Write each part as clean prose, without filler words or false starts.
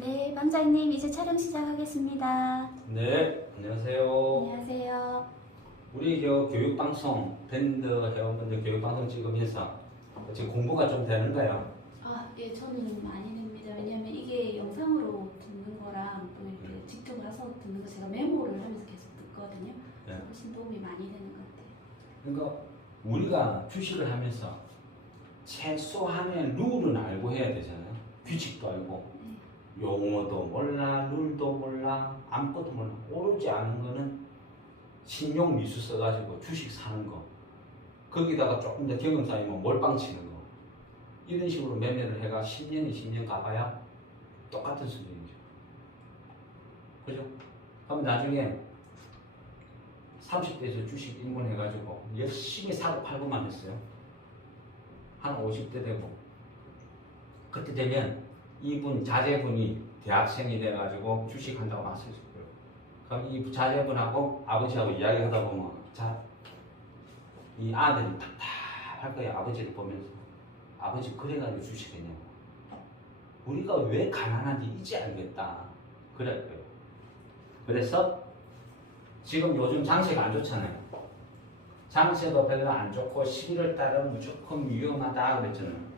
네, 방장님 이제 촬영 시작하겠습니다. 네, 안녕하세요. 안녕하세요. 우리 교육방송, 밴드 회원분들 교육방송 찍으면서 지금 공부가 좀 되는가요? 예, 저는 많이 됩니다. 왜냐면 이게 영상으로 듣는 거랑 또 이렇게 직접 와서 듣는 거 제가 메모를 하면서 계속 듣거든요. 네. 훨씬 도움이 많이 되는 것 같아요. 그러니까 우리가 주식을 하면서 최소한의 룰은 알고 해야 되잖아요. 규칙도 알고, 네. 용어도 몰라, 룰도 몰라, 아무것도 몰라. 오르지 않은 거는 신용 미수 써가지고 주식 사는 거. 거기다가 조금 더 경험 쌓이면 몰빵 치는 거. 이런 식으로 매매를 해가 10년, 20년 가봐야 똑같은 수준이죠. 그죠? 그럼 나중에 30대에서 주식 입문해가지고 열심히 사고 팔고만 했어요. 한 50대 되고. 그때 되면 이분, 자제분이 대학생이 돼가지고 주식 한다고 막 쓰실 거예요. 그럼 이 자제분하고 아버지하고 이야기하다 보면 이 아들이 답답할 거예요. 아버지를 보면서. 아버지 그래가지고 주식했냐고. 우리가 왜 가난한지 이제 알겠다. 그럴 거예요. 그래서 지금 요즘 장세가 안 좋잖아요. 장세도 별로 안 좋고 11월 달은 무조건 위험하다 그랬잖아요.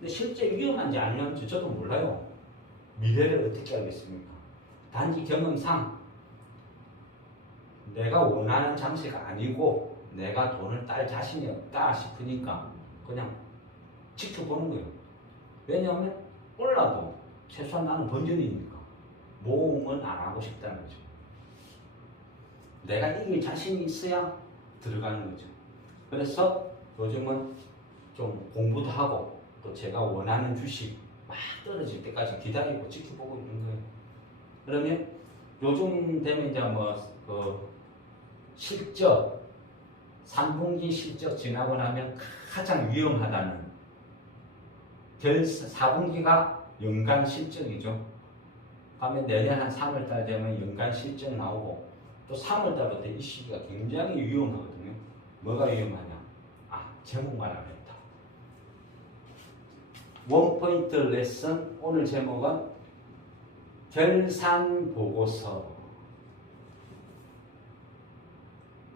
근데 실제 위험한지 아니한지 저도 몰라요. 미래를 어떻게 알겠습니까? 단지 경험상 내가 원하는 장세가 아니고 내가 돈을 딸 자신이 없다 싶으니까 그냥 지켜보는 거예요. 왜냐하면 올라도 최소한 나는 번전이니까 모험은 안 하고 싶다는 거죠. 내가 이길 자신이 있어야 들어가는 거죠. 그래서 요즘은 좀 공부도 하고 또 제가 원하는 주식 막 떨어질 때까지 기다리고 지켜보고 있는 거예요. 그러면 요즘 되면 이제 실적 3분기 실적 지나고 나면 가장 위험하다는 4분기가 연간 실적이죠. 그러면 내년 한 3월달 되면 연간 실적 나오고 또 3월달부터 이 시기가 굉장히 위험하거든요. 뭐가 위험하냐? 제목만 안 했다. 원포인트 레슨 오늘 제목은 결산 보고서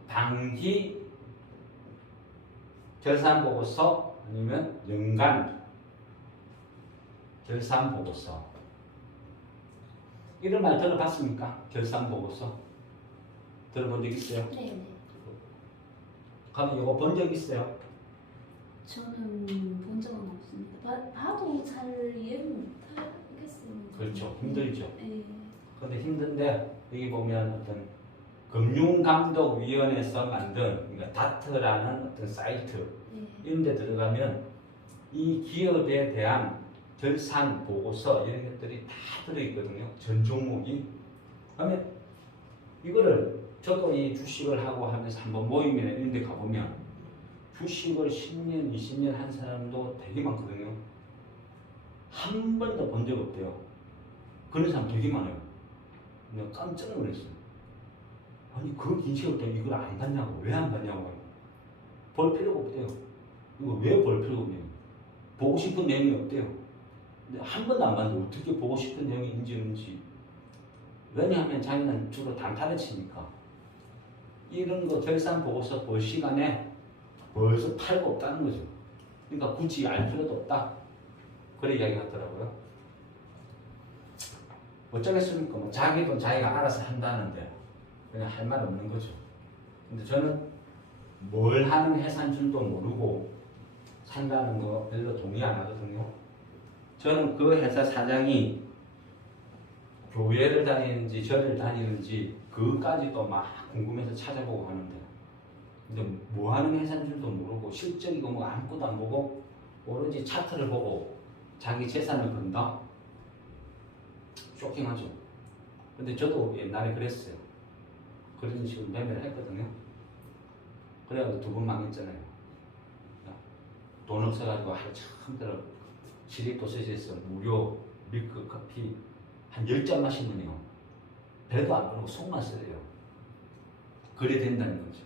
단기 결산 보고서 아니면 연간 결산 보고서. 이런 말 들어봤습니까? 결산 보고서 들어본 적 있어요? 네. 그럼 이거 본 적 있어요? 저는 본 적은 없습니다. 봐도 잘 이해를 못하겠습니다. 그렇죠. 힘들죠. 네. 근데 힘든데 여기 보면 어떤 금융감독위원회에서 만든 그러니까 다트라는 어떤 사이트 네. 이런 데 들어가면 이 기업에 대한 결산 보고서 이런 것들이 다 들어있거든요. 전 종목이. 그러면 이거를 저도 이 주식을 하고 하면서 한번 모임이나 이런 데 가보면 주식을 10년, 20년 한 사람도 되게 많거든요. 한 번도 본 적 없대요. 그런 사람 되게 많아요. 내가 깜짝 놀랐어요. 아니 그 긴 시간 동안 이걸 안 봤냐고. 왜 안 봤냐고. 볼 필요가 없대요. 이거 왜 볼 필요가 없냐고. 보고 싶은 내용이 없대요. 근데 한 번도 안 봤는데 어떻게 보고 싶은 내용이 있는지. 왜냐하면 자기는 주로 단타를 치니까. 이런 거 결산 보고서 볼 시간에 벌써 팔고 없다는 거죠. 그러니까 굳이 알 필요도 없다. 그래 이야기 하더라고요. 어쩌겠습니까? 뭐 자기 돈 자기가 알아서 한다는데 그냥 할 말 없는 거죠. 근데 저는 뭘 하는 회사인 줄도 모르고 산다는 거 별로 동의 안 하거든요. 저는 그 회사 사장이 교회를 다니는지 절을 다니는지 그것까지도 막 궁금해서 찾아보고 하는데 근데 뭐 하는 회사인 줄도 모르고 실적이고 뭐 아무것도 안 보고 오로지 차트를 보고 자기 재산을 건다? 쇼킹하죠. 근데 저도 옛날에 그랬어요. 그런 식으로 매매를 했거든요. 그래가지고 2번 망했잖아요. 돈 없어가지고 한참 들어 시립도서시에서 무료 밀크 커피 한 10잔 마시면요. 배도 안 부르고 속만 쓰래요. 그래 된다는 거죠.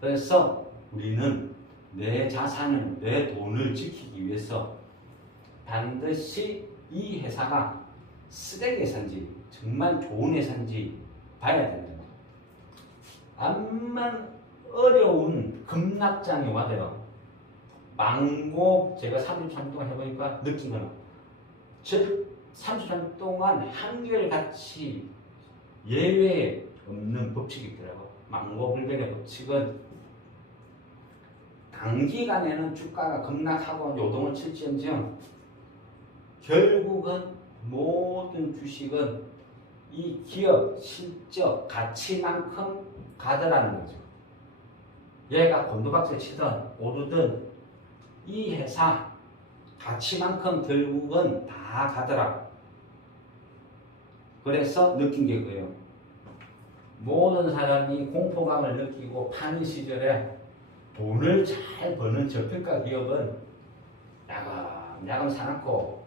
그래서 우리는 내 자산을, 내 돈을 지키기 위해서 반드시 이 회사가 쓰레기 회사인지 정말 좋은 회사인지 봐야 된다. 암만 어려운 급락장이 와도요. 망고 제가 33년 동안 해보니까 느낀 거는 저 33년 동안 한결같이 예외 없는 법칙이 있더라고. 망고 불변의 법칙은 단기간에는 주가가 급락하고 요동을 칠지언정 결국은 모든 주식은 이 기업 실적 가치만큼 가더라는 거죠. 얘가 곤두박질 치든 오르든 이 회사 가치만큼 결국은 다 가더라. 그래서 느낀 게 그거예요. 모든 사람이 공포감을 느끼고 파는 시절에 돈을 잘 버는 저평가 기업은 야금야금 사놓고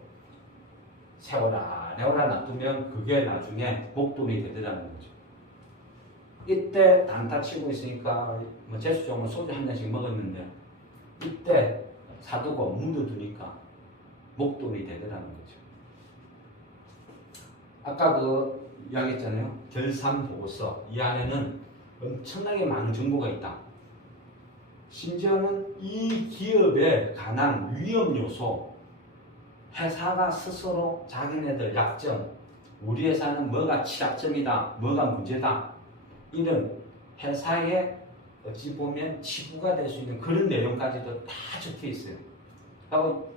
세워라 내워라 놔두면 그게 나중에 목돈이 되더라는 거죠. 이때 단타 치고 있으니까 뭐 재수종은 소주 한 잔씩 먹었는데 이때 사두고 묻어두니까 목돈이 되더라는 거죠. 아까 그 이야기했잖아요. 결산보고서 이 안에는 엄청나게 많은 정보가 있다. 심지어는 이 기업에 관한 위험 요소, 회사가 스스로 자기네들 약점, 우리 회사는 뭐가 취약점이다, 뭐가 문제다, 이런 회사의 어찌 보면 치부가 될 수 있는 그런 내용까지도 다 적혀 있어요. 그리고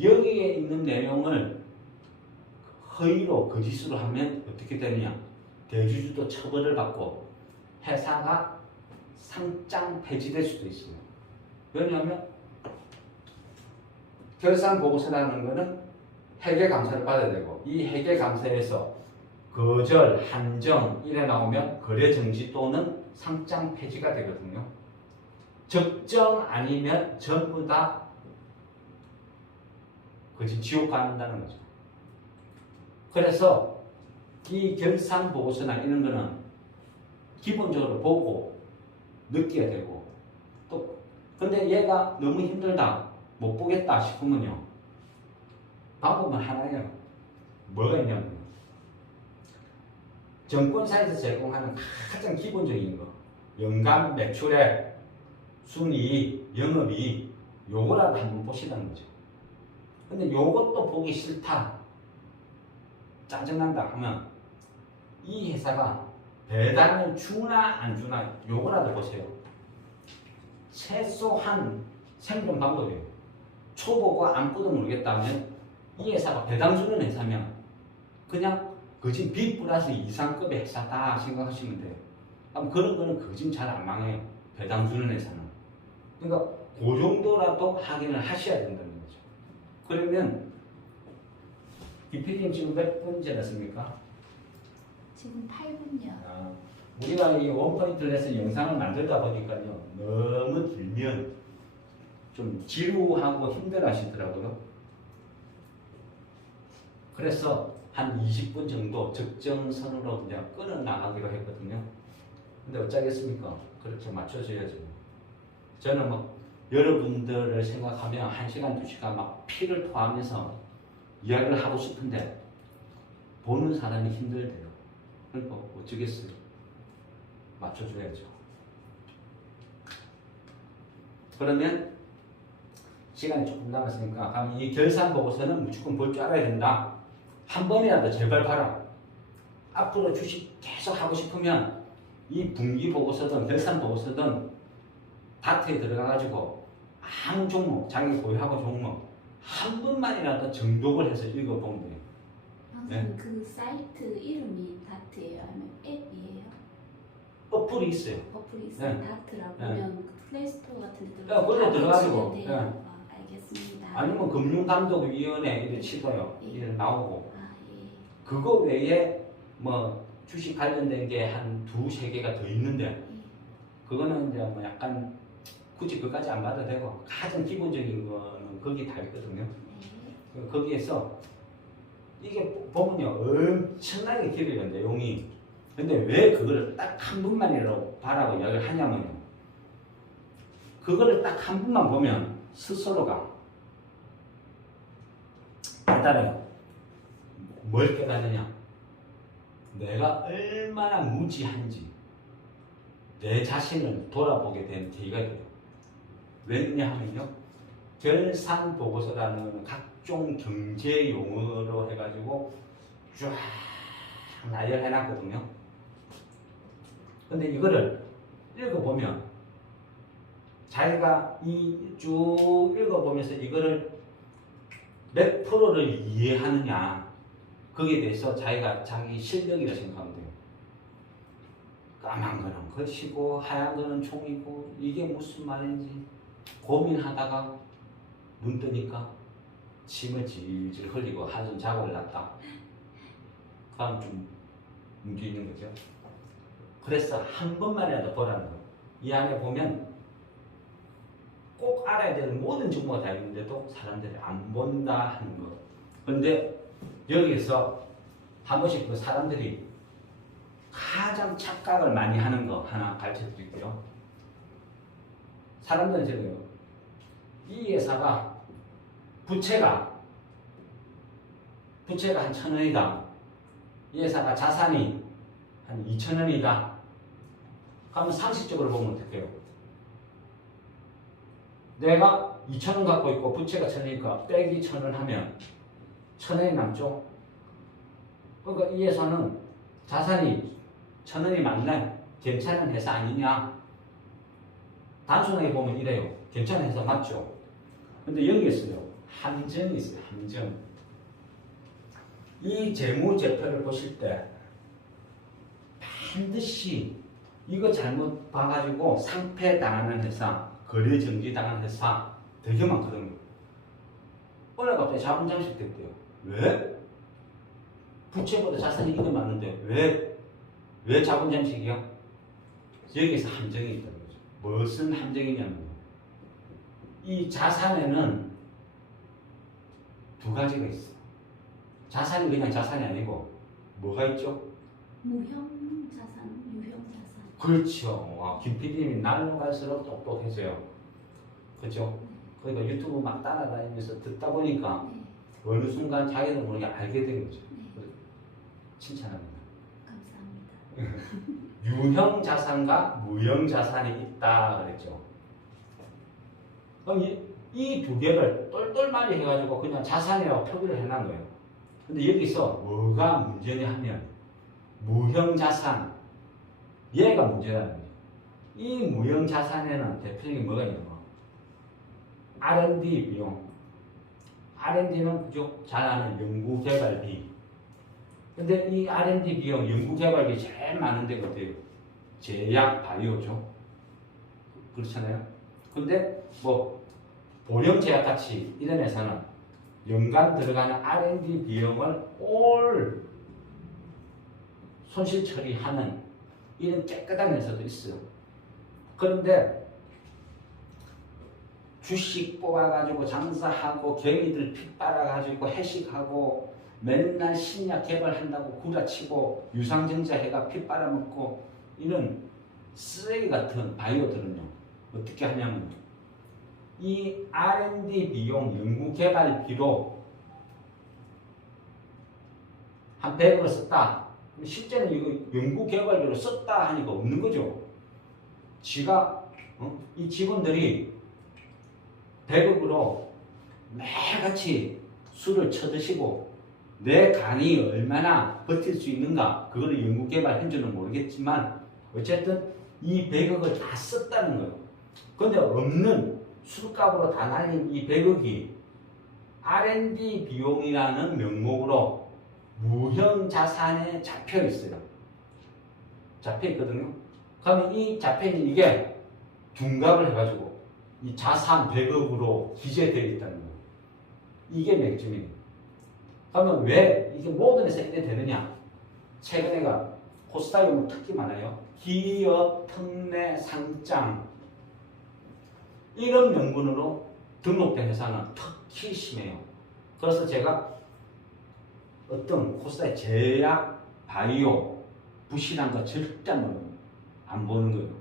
여기에 있는 내용을 허위로 거짓으로 하면 어떻게 되느냐? 대주주도 처벌을 받고 회사가 상장 폐지될 수도 있어요. 왜냐하면 결산보고서라는 것은 회계감사를 받아야 되고 이 회계감사에서 거절, 한정 이래 나오면 거래정지 또는 상장 폐지가 되거든요. 적정 아니면 전부 다 거짓 지옥 가는다는 거죠. 그래서 이 결산보고서나 이런 거는 기본적으로 보고 느껴야 되고 또 근데 얘가 너무 힘들다 못 보겠다 싶으면요 방법은 하나예요. 뭐가 있냐면 정권사에서 제공하는 가장 기본적인 거 연간 매출액, 순이익, 영업이익 요거라도 한번 보시라는 거죠. 근데 요것도 보기 싫다 짜증난다 하면 이 회사가 배당을 주나 안 주나 요거라도 보세요. 최소한 생존 방법이에요. 초보고 아무것도 모르겠다면 이 회사가 배당 주는 회사면 그냥 거진 B 플러스 이상급의 회사다 생각하시면 돼요. 그런 거는 거진 잘 안 망해요. 배당 주는 회사는. 그러니까 그 정도라도 확인을 하셔야 된다는 거죠. 그러면 이 PD님 지금 몇 분 지났습니까? 지금 8분요. 우리가 이 원포인트 레슨 영상을 만들다 보니까요 너무 길면 좀 지루하고 힘들어 하시더라고요. 그래서 한 20분 정도 적정선으로 이제 끊어 나가기로 했거든요. 근데 어쩌겠습니까? 그렇게 맞춰줘야죠. 저는 뭐 여러분들을 생각하면 1시간, 2시간 막 피를 토하면서 이야기를 하고 싶은데 보는 사람이 힘들대요. 그러니까 어쩌겠어요. 맞춰줘야죠. 그러면 시간이 조금 남았으니까 그럼 이 결산 보고서는 무조건 볼 줄 알아야 된다. 한 번이라도 제발 봐라. 앞으로 주식 계속 하고 싶으면 이 분기 보고서든 결산 보고서든 다트에 들어가가지고 아무 종목, 자기 보유하고 종목 한 번만이라도 정독을 해서 읽어보면 돼요. 네? 그 사이트 이름이 다트예요? 아니면 앱이에요? 어플이 있어요. 어플이 있어요? 네. 다트라고 네. 하면 플레이스토어 같은 데 네, 그걸로 들어가지고. 네. 알겠습니다. 아니면 금융감독위원회 이렇게 치고요. 예. 이렇게 나오고 예. 그거 외에 뭐 주식 관련된 게 한 2-3개가 더 있는데 예. 그거는 이제 뭐 약간 굳이 그까지 안 봐도 되고 가장 기본적인 거는 거기 다 있거든요. 네. 거기에서 이게 보면요 엄청나게 길어요 내용이. 근데 왜 그거를 딱 한 분만이라고 봐라고 이야기를 하냐면요. 그거를 딱 한 분만 보면 스스로가 말에 따라요. 뭘 깨닫느냐? 내가 얼마나 무지한지 내 자신을 돌아보게 된 계기가 돼요. 왜냐하면요, 결산보고서라는 각종 경제 용어로 해가지고 쫙 나열해놨거든요. 근데 이거를 읽어보면 자기가 이 쭉 읽어보면서 이거를 몇 프로를 이해하느냐, 거기에 대해서 자기가 자기 실력이라 생각하면 돼요. 까만 거는 것이고 하얀 거는 총이고 이게 무슨 말인지 고민하다가 눈 뜨니까 침을 질질 흘리고 한숨 자고 일났다. 그럼 좀 움직이는 거죠. 그래서 한 번만이라도 보라는 거예요. 이 안에 보면 꼭 알아야 되는 모든 정보가 다 있는데도 사람들이 안 본다 하는 거. 그런데 여기서 한 번씩 그 사람들이 가장 착각을 많이 하는 거 하나 가르쳐 드릴게요. 사람들은 지금 이 회사가 부채가 한 1,000원이다. 이 회사가 자산이 한 2,000원이다. 그러면 상식적으로 보면 어떡해요? 내가 2,000원 갖고 있고 부채가 1,000원이니까 빼기 1,000원 하면 1,000원이 남죠? 그러니까 이 회사는 자산이 1,000원이 맞나? 괜찮은 회사 아니냐? 단순하게 보면 이래요. 괜찮은 회사 맞죠? 근데 여기에서요, 함정이 있어요. 함정. 이 재무제표를 보실 때 반드시 이거 잘못 봐가지고 상폐당하는 회사, 거래 정지당하는 회사 되게 많거든요. 오늘 갑자기 자본장식 됐대요. 왜? 부채보다 자산이 이거 많은데 왜 자본장식이야? 여기서 함정이 있다는 거죠. 무슨 함정이냐면 이 자산에는 두 가지가 있어. 자산이 그냥 자산이 아니고 뭐가 있죠? 무형자산, 유형자산. 그렇죠. 와, 김 PD님이 날로 갈수록 똑똑해져요. 그죠? 그러니까 유튜브 막 따라다니면서 듣다 보니까 네. 어느 순간 자기도 모르게 알게 된 거죠. 네. 칭찬합니다. 감사합니다. 유형 자산과 무형 자산이 있다 그랬죠. 그럼 이 두 개를 똘똘말이 해가지고 그냥 자산이라고 표기를 해놓은 거예요. 근데 여기서 뭐가 문제냐 하면 무형 자산, 얘가 문제라는 거예요. 이 무형 자산에는 대표적인 뭐가 있는 거? R&D 비용. R&D는 그죠? 잘 아는 연구개발비. 근데 이 R&D 비용, 연구개발비 제일 많은 데가 어때요? 제약, 바이오죠. 그렇잖아요. 근데 뭐 보령제약 같이 이런 회사는 연간 들어가는 R&D 비용을 올 손실 처리하는 이런 깨끗한 회사도 있어요. 그런데 주식 뽑아가지고 장사하고 개미들 피 빨아가지고 해식하고 맨날 신약 개발한다고 구라치고 유상증자 해가 피 빨아먹고 이런 쓰레기 같은 바이오들은요 어떻게 하냐면 이 R&D 비용 연구개발비로 한 100억을 썼다. 실제는 이거 연구개발비로 썼다 하니까 없는 거죠. 지가 이 직원들이 100억으로 매일같이 술을 쳐드시고 내 간이 얼마나 버틸 수 있는가 그거를 연구개발했는지는 모르겠지만 어쨌든 이 100억을 다 썼다는 거예요. 그런데 없는 술값으로 다 날린 이 100억이 R&D 비용이라는 명목으로 무형 자산에 잡혀 있어요. 잡혀 있거든요. 그러면 이 잡혀 있는 이게 둔갑을 해가지고 이 자산 100억으로 기재되어 있다는 거예요. 이게 맥주입니다. 그러면 왜 이게 모든 회사에 이래 되느냐? 최근에가 코스닥에 뭐 특히 많아요. 기업 특례 상장 이런 명분으로 등록된 회사는 특히 심해요. 그래서 제가 어떤 코스닥의 제약, 바이오, 부실한 거 절대 안 보는 거예요.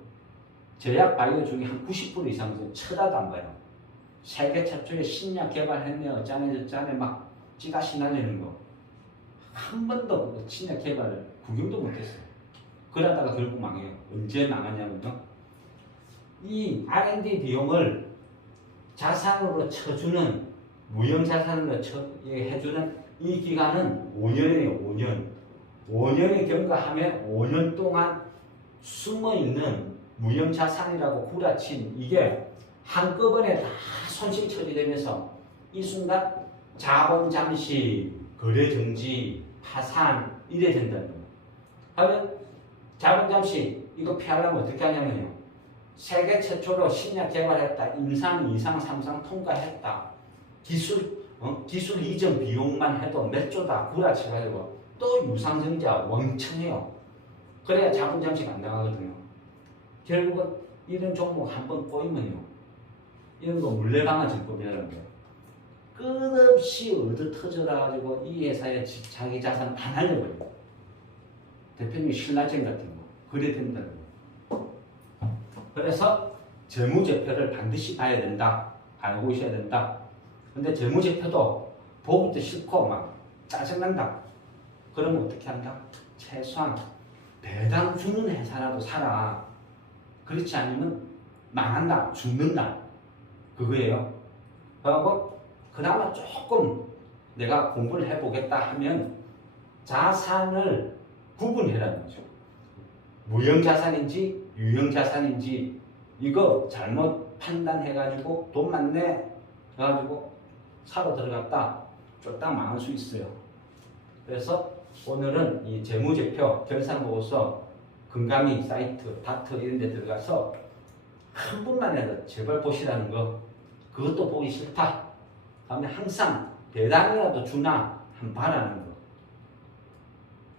제약, 바이오 중에 한 90% 이상은 쳐다도 안 봐요. 세계 최초의 신약 개발했네 어쩌네 저쩌네 막 찌다시 날리는 거 한 번도 그 친약 개발을 구경도 못했어요. 그러다가 결국 망해요. 언제 망하냐면요. 이 R&D 비용을 자산으로 쳐주는 무형 자산으로 해주는 이 기간은 5년이에요. 5년. 5년에 경과하면 5년 동안 숨어있는 무형 자산이라고 구라친 이게 한꺼번에 다 손실 처리되면서 이 순간 자본 잠시, 거래 정지, 파산 이래 된다는 거예요. 그러면 자본 잠시 이거 피하려면 어떻게 하냐면요. 세계 최초로 신약 개발했다. 임상, 2상, 3상 통과했다. 기술 이전 비용만 해도 몇 조다 구라쳐가지고 또 유상증자 왕창해요. 그래야 자본 잠식 안 당하거든요. 결국은 이런 종목 한번 꼬이면요. 이런 거 물레방아증권이라는 거예요. 끝없이 얻어 터져가지고 이 회사에 자기 자산 다 날려버려요. 대표님 신라젠 같은 거 그래 된다는 거예요. 그래서 재무제표를 반드시 봐야 된다. 알고 있어야 된다. 근데 재무제표도 보기도 싫고 막 짜증난다. 그러면 어떻게 한다? 최소한 배당 주는 회사라도 사라. 그렇지 않으면 망한다. 죽는다. 그거예요. 그리고 그나마 조금 내가 공부를 해보겠다 하면 자산을 구분해라는 거죠. 무형자산인지 유형자산인지 이거 잘못 판단해가지고 돈만 내 해가지고 사러 들어갔다 쫄딱 망할 수 있어요. 그래서 오늘은 이 재무제표, 결산보고서, 금감이 사이트, 다트 이런 데 들어가서 한 분만이라도 제발 보시라는 거. 그것도 보기 싫다. 다음에 항상 배당이라도 주나 한번 봐라는 거.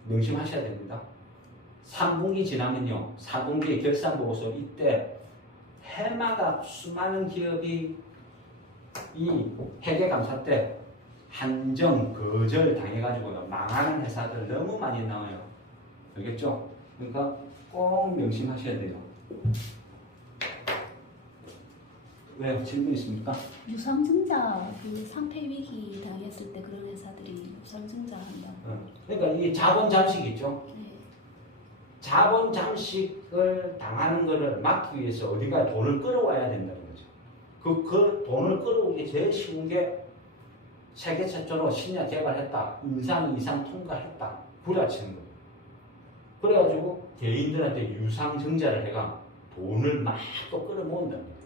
명심하셔야 됩니다. 3분기 지나면요. 4분기 결산보고서 이때 해마다 수많은 기업이 이 회계감사 때 한정, 거절 당해가지고 망하는 회사들 너무 많이 나와요. 알겠죠? 그러니까 꼭 명심하셔야 돼요. 왜 질문 있습니까? 유상증자 그 상폐 위기 당했을 때 그런 회사들이 유상증자 한다고. 그러니까 이 자본 잠식 있죠. 네. 자본 잠식을 당하는 것을 막기 위해서 어디가 돈을 끌어와야 된다는 거죠. 그 돈을 끌어오기 제일 쉬운 게 세계 최초로 신약 개발했다. 임상, 2상 통과했다. 구라치는 거. 그래가지고 개인들한테 유상증자를 해가 돈을 막 또 끌어모은다는 거예요.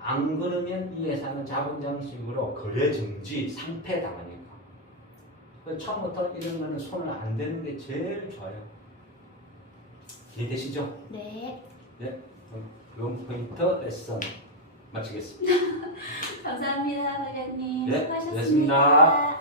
안 그러면 이 회사는 자본장식으로 거래 정지, 상폐 당하니까. 그래서 처음부터 이런 거는 손을 안 대는 게 제일 좋아요. 이해되시죠? 네. 네. 그럼 포인트 레슨 마치겠습니다. 감사합니다, 과장님. 네, 수고하셨습니다. 고맙습니다.